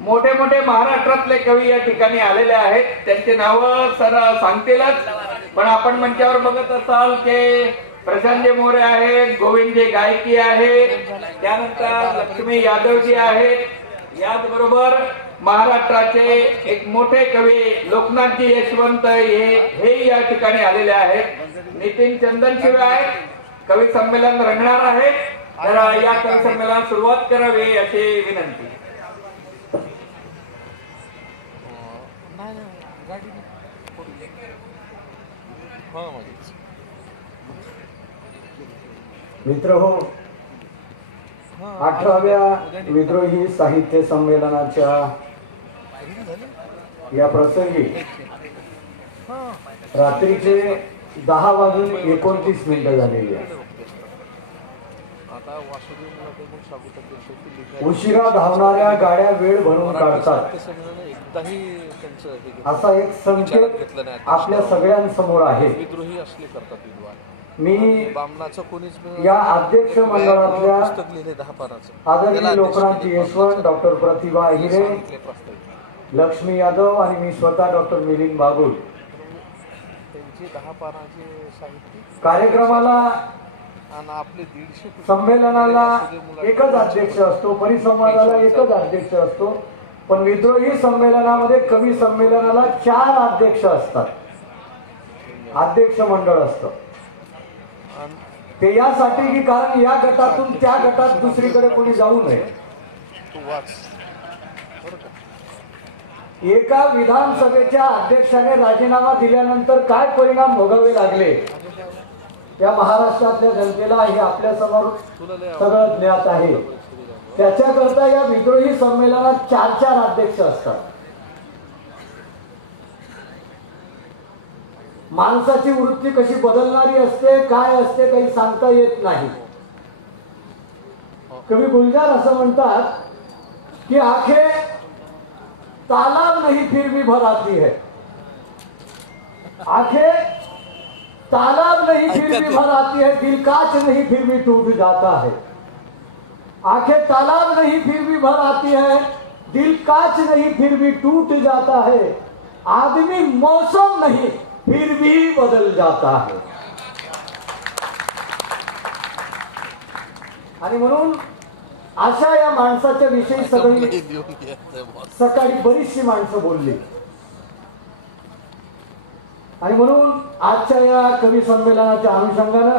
मोठे मोठे महाराष्ट्रातले कवी या ठिकाणी आलेले आहेत. त्यांचे नाव सर सांगतीलच, पण आपण मंचावर बघत असाल की प्रशांतजी मोरे आहेत, गोविंदजी गायकी आहे, त्यानंतर लक्ष्मी यादवजी आहेत, याचबरोबर महाराष्ट्राचे एक मोठे कवी लोकनाथजी यशवंत हे या ठिकाणी आलेले आहेत. नितीन चंदनशिवाय कवी संमेलन रंगणार आहे, तर या कवी संमेलनाला सुरुवात करावी अशी विनंती. मित्र हो, 18व्या विद्रोही साहित्य संमेलनाच्या या प्रसंगी रात्रीचे 10:29 झालेली आहे. उशिरा धावणाऱ्या गाड्या वेळ भरून काढतात असा एक संकेत आपल्या सगळ्यांसमोर आहे. मी या अध्यक्ष मंडळातल्या आदरणीय लोकनाथजी यशवंत, डॉक्टर प्रतिभा अहिरे, लक्ष्मी यादव आणि मी स्वतः डॉक्टर मिलिंद बागुल कार्यक्रमाला संमेलनाला एकच अध्यक्ष असतो, परिसंवादाला एकच अध्यक्ष असतो, पण विद्रोही संमेलनामध्ये कवी संमेलनाला 4 अध्यक्ष असतात. अध्यक्ष मंडळ असतं ते यासाठी की कारण या गटातून त्या गटात दुसरीकडे कोणी जाऊ नये. एका विधानसभेच्या अध्यक्षाने राजीनामा दिल्यानंतर काय परिणाम भोगावे लागले या महाराष्ट्रातल्या जनतेला हे आपल्या समोर सगळं ज्ञात आहे. त्याच्याकरता या विद्रोही संमेलनात 4 अध्यक्ष असतात. माणसाची वृत्ती कशी बदलणारी असते, काय असते, काही सांगता येत नाही. कवी गुलजार असं म्हणतात की आंखें तालाब नहीं फिर भी भर आती है, आंखें तालाब नहीं फिर भी भर आती है, दिल कांच नहीं फिर भी टूट जाता है. आंखें तालाब नहीं फिर भी भर आती है, दिल कांच नहीं फिर भी टूट जाता है, आदमी मौसम नहीं फिर भी बदल जाता है. आणि म्हणून अशा या माणसाच्या विषयी सकाळी बरीचशी माणसं बोलली आणि म्हणून आजच्या या कवी संमेलनाच्या अनुषंगानं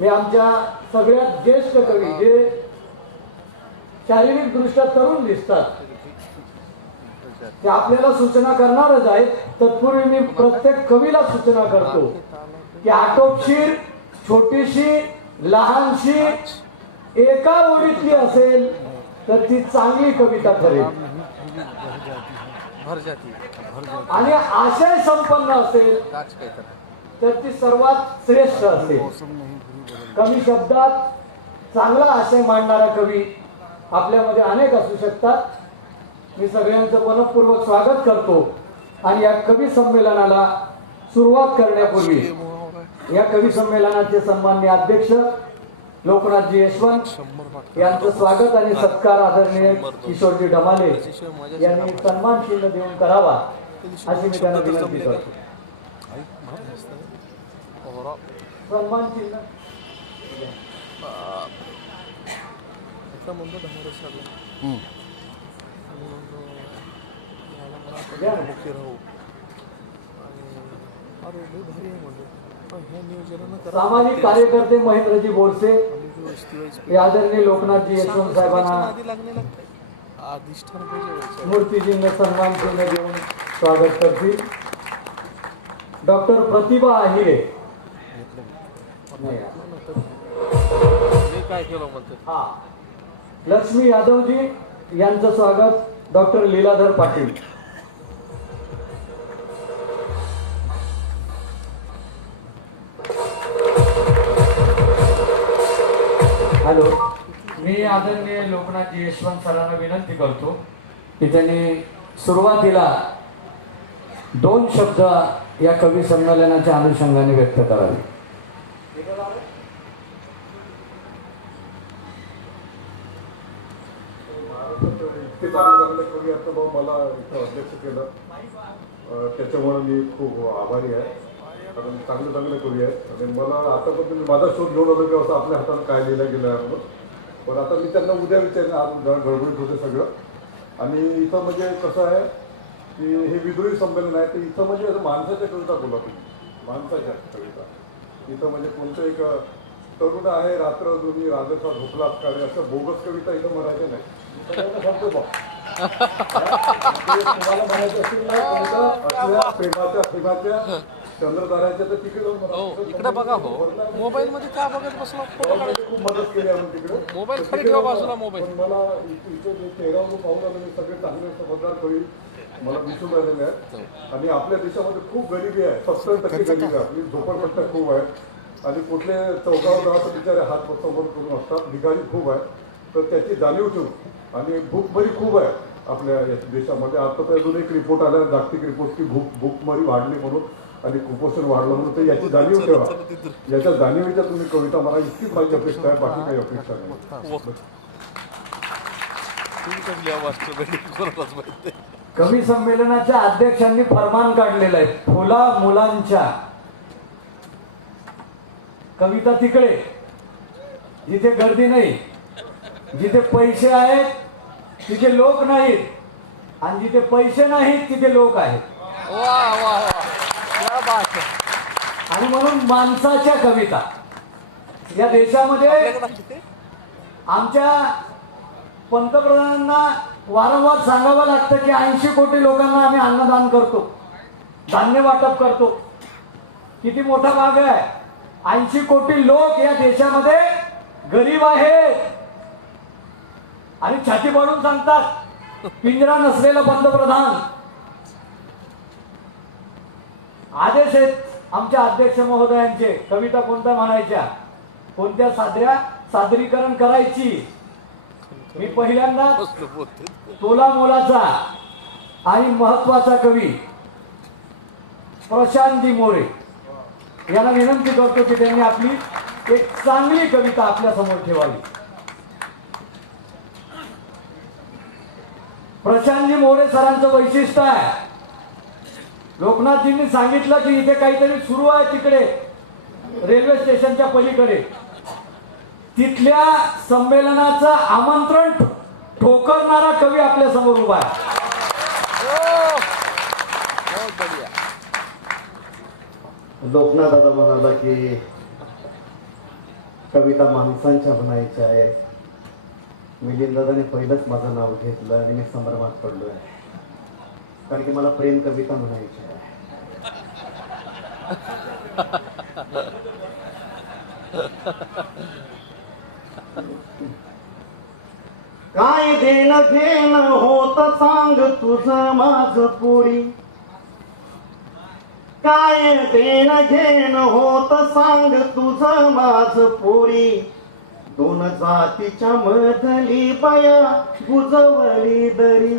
मी आमच्या सगळ्यात ज्येष्ठ कवी जे शारीरिक दृष्ट्या तरुण दिसतात ते आपल्याला सूचना करणारच आहेत. तत्पूर्वी मी प्रत्येक कवीला सूचना करतो की आटोपशीर, छोटीशी, लहानशी एका ओळीतली असेल तर ती चांगली कविता ठरेल आणि आशय संपन्न असेल तर ती सर्वात श्रेष्ठ असेल. कमी शब्दात चांगला आशय मांडणारा कवी आपल्यामध्ये अनेक असू शकतात. मी सगळ्यांचं मनपूर्वक स्वागत करतो आणि या कवी संमेलनाला सुरुवात करण्यापूर्वी या कवी संमेलनाचे सन्माननीय अध्यक्ष लोकनाथजी यशवंत यांचं स्वागत आणि सत्कार आदरणीय किशोरजी डमाले यांनी सन्मान चिन्ह देऊन करावा अशी मी त्यांना विनंती करतो. सन्मान चिन्ह सामाजिक कार्यकर्ते महेंद्रजी बोरसे आदरणीय लोकनाथजी यशवंत साहेबांना मूर्तीजींना सन्मान चिन्ह देऊन स्वागत करतील. डॉक्टर प्रतिभा अहिरे लक्ष्मी यादवजी यांचं स्वागत. डॉक्टर लीलाधर पाटील. हॅलो, मी आदरणीय लोकनाथजी यशवंत सरांना विनंती करतो की त्यांनी सुरुवातीला 2 शब्द या कवी संमेलनाच्या अनुषंगाने व्यक्त करावे. इतके चांगले चांगले कवी आहेत भाऊ मला इथं अध्यक्ष केलं त्याच्यामुळे मी खूप आभारी आहे. कारण चांगले चांगले कवी आहेत आणि मला आतापर्यंत माझा शोध घेऊन आलो की असं आपल्या हातानं काय लिहिलं गेलं आहे म्हणून. पण आता मी त्यांना उद्या विचारलं आज गडबडीत होते सगळं. आणि इथं म्हणजे कसं आहे की हे विद्रोही संमेलन आहे तर इथं म्हणजे असं माणसाच्या कविता बोला तुम्ही, माणसाच्या कविता. इथं म्हणजे कोणतं एक तरुण आहे रात्र दोन्ही राजसा झोपलात काढे असं बोगस कविता इथं म्हणायच्या नाही. सांगतो बा तुम्हाला म्हणायचं असेल ना कविता असल्या प्रेमाच्या चंद्रताऱ्याच्या तर तिकडे जाऊन इकडे बघा हो, मोबाईल मध्ये का बघत बसला? खूप मदत केली आहे तिकडे. मोबाईल खाली ठेवा बाजूला मोबाईल. पण मला इथं चेहऱ्यावर पाहून आलेले सगळे चांगले समजदार कवी मला दिसून राहिलेले आहेत. आणि आपल्या देशामध्ये खूप गरिबी आहे, 70% गरिबी आहे. आपली झोपडपट्ट्या खूप आहेत आणि कुठले चौकावर गावात बिचारे हात समोर करून असतात, भिकारी खूप आहे. तर त्याची जाणीव ठेवून आणि भूकमरी खूप आहे आपल्या देशामध्ये. आता तर अजून एक रिपोर्ट आला जागतिक रिपोर्ट की भूकमरी वाढली म्हणून आणि कुपोषण वाढलं म्हणून. तर याची जाणीव ठेवा. याच्या जाणीवीच्या तुम्ही कविता मला इतकीच माझी अपेक्षा आहे, बाकी काही अपेक्षा नाही. कवी संमेलनाच्या अध्यक्षांनी फरमान काढलेलं आहे, फुला मुलांच्या कविता तिकडे जिथे गर्दी नाही, जिथे पैसे आहेत तिथे लोक नाहीत आणि जिथे पैसे नाहीत तिथे लोक आहेत. आणि म्हणून माणसाच्या कविता या देशामध्ये आमच्या पंतप्रधानांना वारंवार सांगावं लागतं की 80 कोटी लोकांना आम्ही अन्नदान करतो, धान्य वाटप करतो. किती मोठा भाग आहे. 80 कोटी लोक या देशामध्ये गरीब आहेत आणि छाती पाडून सांगतात पिंजरा नसलेला पंतप्रधान. आदेश आहेत आमच्या अध्यक्ष महोदयांचे, कविता कोणत्या म्हणायच्या, कोणत्या सादरीकरण करायची. मी पहिल्यांदा तोला मोलाचा आणि महत्वाचा कवी प्रशांतजी मोरे यांना विनंती करतो की त्यांनी आपली एक चांगली कविता आपल्या समोर ठेवावी. प्रशांतजी मोरे सरांचं वैशिष्ट्य आहे, लोकनाथजींनी सांगितलं की इथे काहीतरी सुरू आहे तिकडे रेल्वे स्टेशनच्या पलीकडे, तिथल्या संमेलनाचं आमंत्रण ठोकरणारा कवी आपल्या समोर उभा आहे. लोकनाथ दादा म्हणाला की कविता माणसांच्या म्हणायच्या आहे. मिलिंद दादाने पहिलंच माझं नाव घेतलं आणि मी संभ्रमात पडलोय, कारण की मला प्रेम कविता म्हणायची आहे. काय देणं घेणं होत सांग तुझं माझं पोरी, काय देणं घेणं होत सांग तुझं माझं पोरी. दोन जातीच्या मधली बया बुजवली दरी.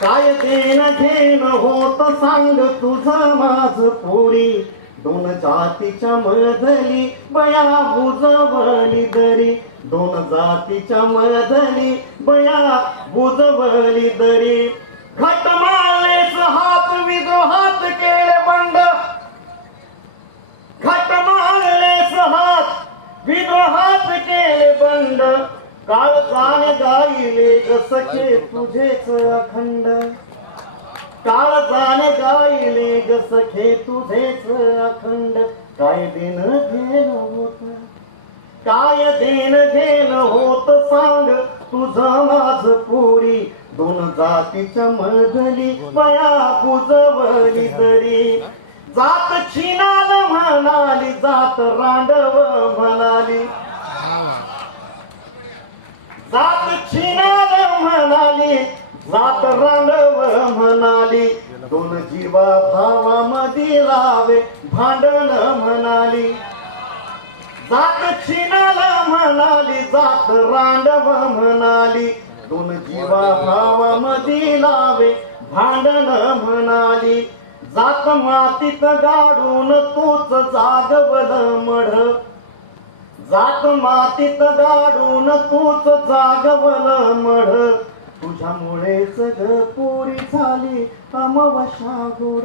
काय देणं घेणं होत सांग तुझं माझं पोरी. दोन जातीच्या मधली बया बुजवली दरी. दोन जातीच्या मधली बया बुजवली दरी. घट मारलेस हात विद्रोहात केले बंड. घट मारलेस हात विद्रोहात केले बंड. काळजान गायले ग सखे तुझेच अखंड. काळजान गायले ग सखे तुझेच अखंड. काय देणं घेणं होत, काय देणं घेणं होत सांग तुझं माझं पोरी. दोन जातीच्या मधली बया बुजवली दरी. जात छिनाल म्हणाली, जात रांडव म्हणाली. जात छिनाल म्हणाली, जात रांडव म्हणाली. दोन जीवा भावामध्ये लावे भांडण म्हणाली. जात छिनाल म्हणाली, जात रांडव म्हणाली. दोन जीवा भावामध्ये लावे भांडण म्हणाली. जात मातीत गाडून तूच जागवल मढ. जात मातीत गाडून तूच जागवल मढ, तुझ्यामुळेच ग पुरी झाली अमवशा गोड,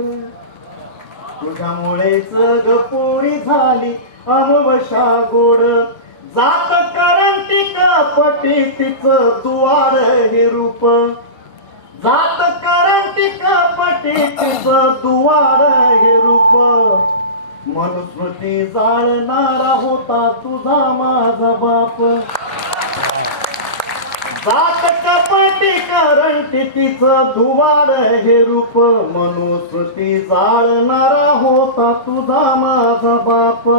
तुझ्यामुळेच ग पुरी झाली अमवशा गोड. जात करंटी कपटी तिच दुवार हे रूप, जात करंटी कपटी तिच दुवार हे रूप. मनुस्मृती जाळणारा होता तुझा माझा बाप, जात कपटी करंटी तिच दुवार हे रूप. मनुस्मृती जाळणारा होता तुझा माझा बाप.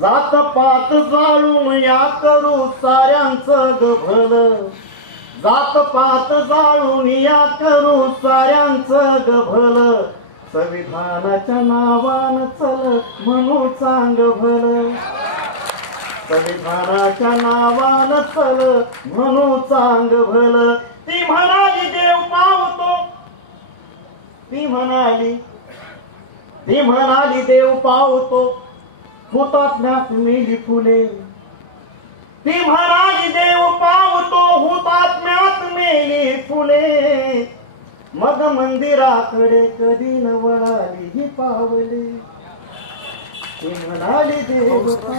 जात पात जाळून या करू साऱ्यांचं ग भलं, जात पात जाळून या करू साऱ्यांचं ग भलं. संविधानाच्या नावान चल म्हणू चांग भलं, संविधानाच्या नावान चल म्हणू चांग भलं. ती म्हणाली देव पावतो, ती म्हणाली देव पावतो, हुतात्म्यात मेली फुले. ती म्हणाली देव पावतो, हुतात्म्यात मेली फुले. मग मंदिराकडे कधी न वळाली ही पावले. ती म्हणाली देव पावतो.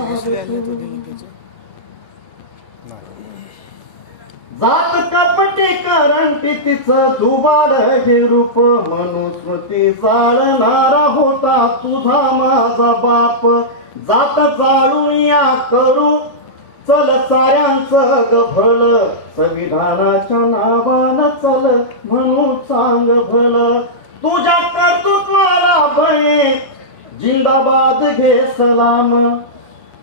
जात कपटी करंटी तिच दुबाड हे रूप. मनुस्मृती जाळणारा होता तुझा माझा बाप. जात जाळून या करू चल साऱ्यांचं ग भल, संविधानाच्या नावानं चल म्हणू चांग भल. तुझ्या कर्तृत्वाला बळे जिंदाबाद घे सलाम,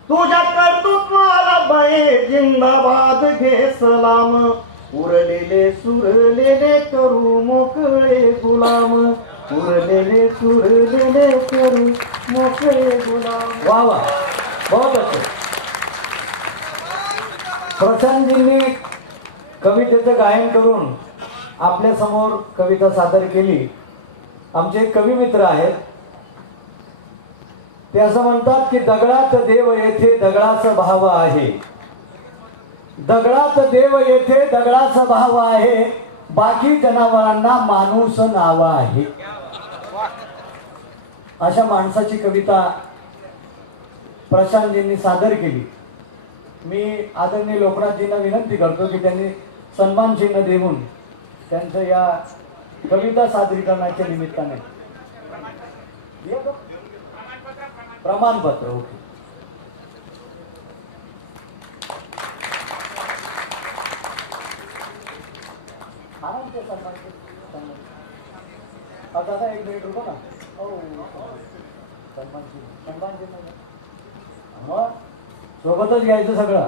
तुझ्या कर्तृत्वाला बळे जिंदाबाद घे सलाम. उरलेले सुरलेले करू मोकळे गुलाम, उरलेले सुरलेले करू मोकळे गुलाम. वा वा, बहुत अच्छे. प्रशांतजींनी कवितेचं गायन करून आपल्या समोर कविता सादर केली. आमचे एक कवी मित्र आहेत, ते असं म्हणतात की दगडात देव येथे दगडाचा भाव आहे, दगडात देव येथे दगडाचा भाव आहे, बाकी जनावरांना माणूस नाव आहे. अशा माणसाची कविता प्रशांतजींनी सादर केली. मी आदरणीय लोकनाथजींना विनंती करतो की त्यांनी सन्मान चिन्ह देऊन त्यांचं या कविता सादरीकरणाच्या निमित्ताने प्रमाणपत्र. ओके. दादा एक मिनिट रुको ना. सन्मान चिन्ह मग सोबतच घ्यायचं सगळं.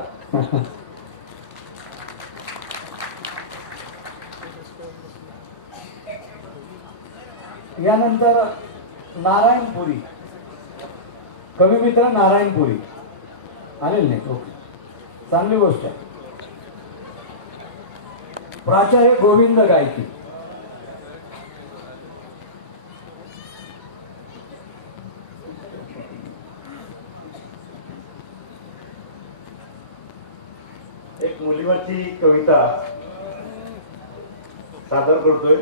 यानंतर नारायणपुरी, कवी मित्र नारायणपुरी आलेले नाही. ओके, चांगली गोष्ट आहे. प्राचार्य गोविंद गायकी, एक मुलीवरची कविता सादर करतोय.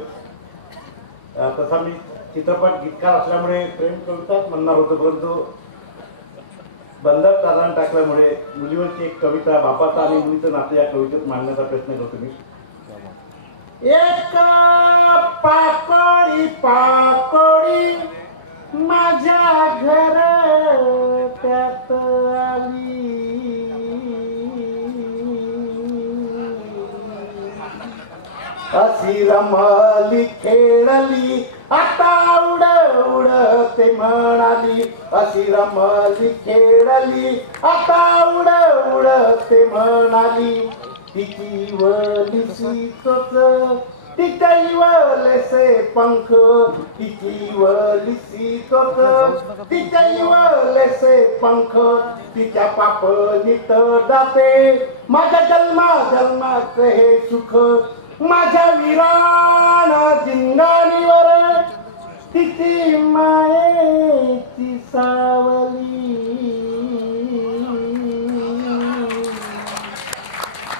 तसा मी चित्रपट गीतकार असल्यामुळे प्रेम कविताच म्हणणार होतो, परंतु बंधक दादान टाकल्यामुळे मुलीवरची एक कविता बापाचा आणि मुलीचं नातं या कवितेत मांडण्याचा प्रयत्न करतो मी. एक पाकळी पाकळी माझ्या घर त्यात आली, अशी रमली खेळली आता उड उड ते म्हणाली, अशी रमली खेळली आता उड उड ते म्हणाली. तिची वलिसी चोच तिच्या इवलेसे पंख, तिची वलिसी चोच तिच्या इवलेसे पंख. तिच्या पापणीत जाते माझ्या जन्मा जन्माचे हे सुख, माझ्या वीरान जिंगाणीवर तिची मायेची सावली.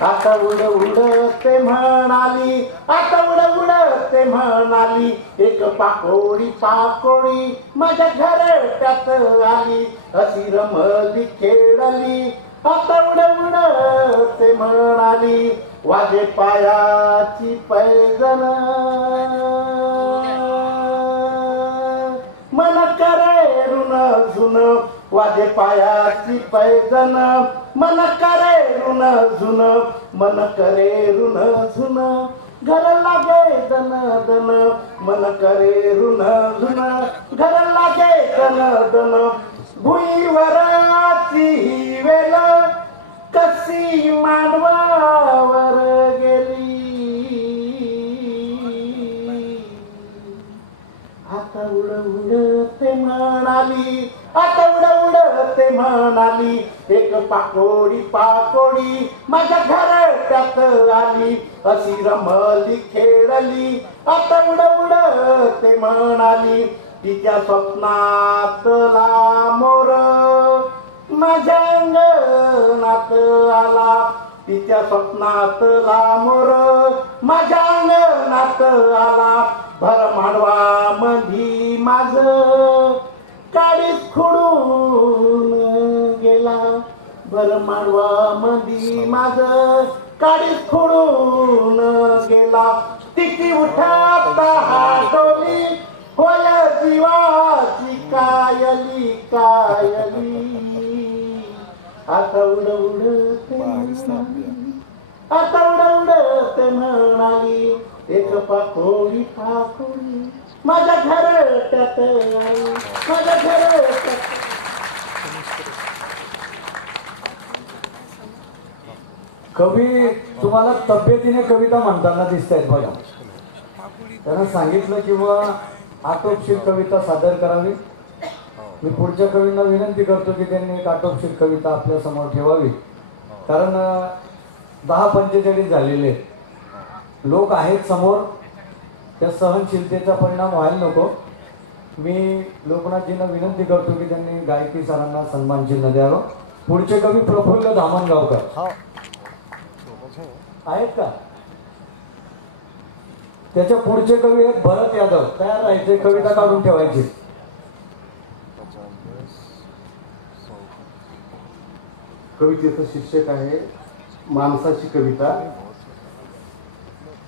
आता उड उडते म्हणाली, आता उड उडते म्हणाली, एक पाकोडी पाकोडी माझ्या घरट्यात आली, अशी रमली खेळली. आता उड उडते म्हणाली, वाजे पायाची पैजण, मन करे रुन झुन, वाजे पायाची पैजण, मन करे रुन झुन, मन करे रुन झुन, घर लागे दन दन, मन करे रुन झुन, घर लागे दन दन. भुईवराची ही वेल कशी मांडवावर गेली, आता उड उडते म्हणाली, आता उड उडते म्हणाली, एक पाकोडी पाकोडी माझ्या घरट्यात आली, अशी रमली खेळली. आता उड उडते म्हणाली, तिच्या स्वप्नातला मोर माझ्या अंगणात आला, तिच्या स्वप्नातला मोर माझ्या अंगणात आला. भर मांडवा मधी माझ काळीच खुडून गेला, भर मांडवा मधी माझ काळीच खुडून गेला. तिची उठाता हातोली होय जीवाची कायली कायली. आता उड उडते म्हणाली, आता उड उडते म्हणाली, एक पाकोडी पाकोडी माझ्या घरट्यात आली, माझ्या घरट्यात. कवी तुम्हाला तब्येतीने कविता म्हणताना दिसत आहेत बघा. त्यांना सांगितलं किंवा आटोपशीर कविता सादर करावी. मी पुढच्या कवींना विनंती करतो की त्यांनी एक आटोपशीर कविता आपल्या समोर ठेवावी, कारण 10:45 झालेले लोक आहेत समोर. त्या सहनशीलतेचा परिणाम व्हायला नको. मी लोकनाथजींना विनंती करतो की त्यांनी गायकी सरांना सन्मान चिन्ह द्यावं. पुढचे कवी प्रफुल्ल धामणगावकर आहेत का? त्याच्या पुढचे कवी आहेत भरत यादव. तयार राहायचे, कविता काढून ठेवायची. कवितेचं शीर्षक आहे माणसाची कविता.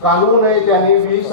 कालवू नये त्याने विष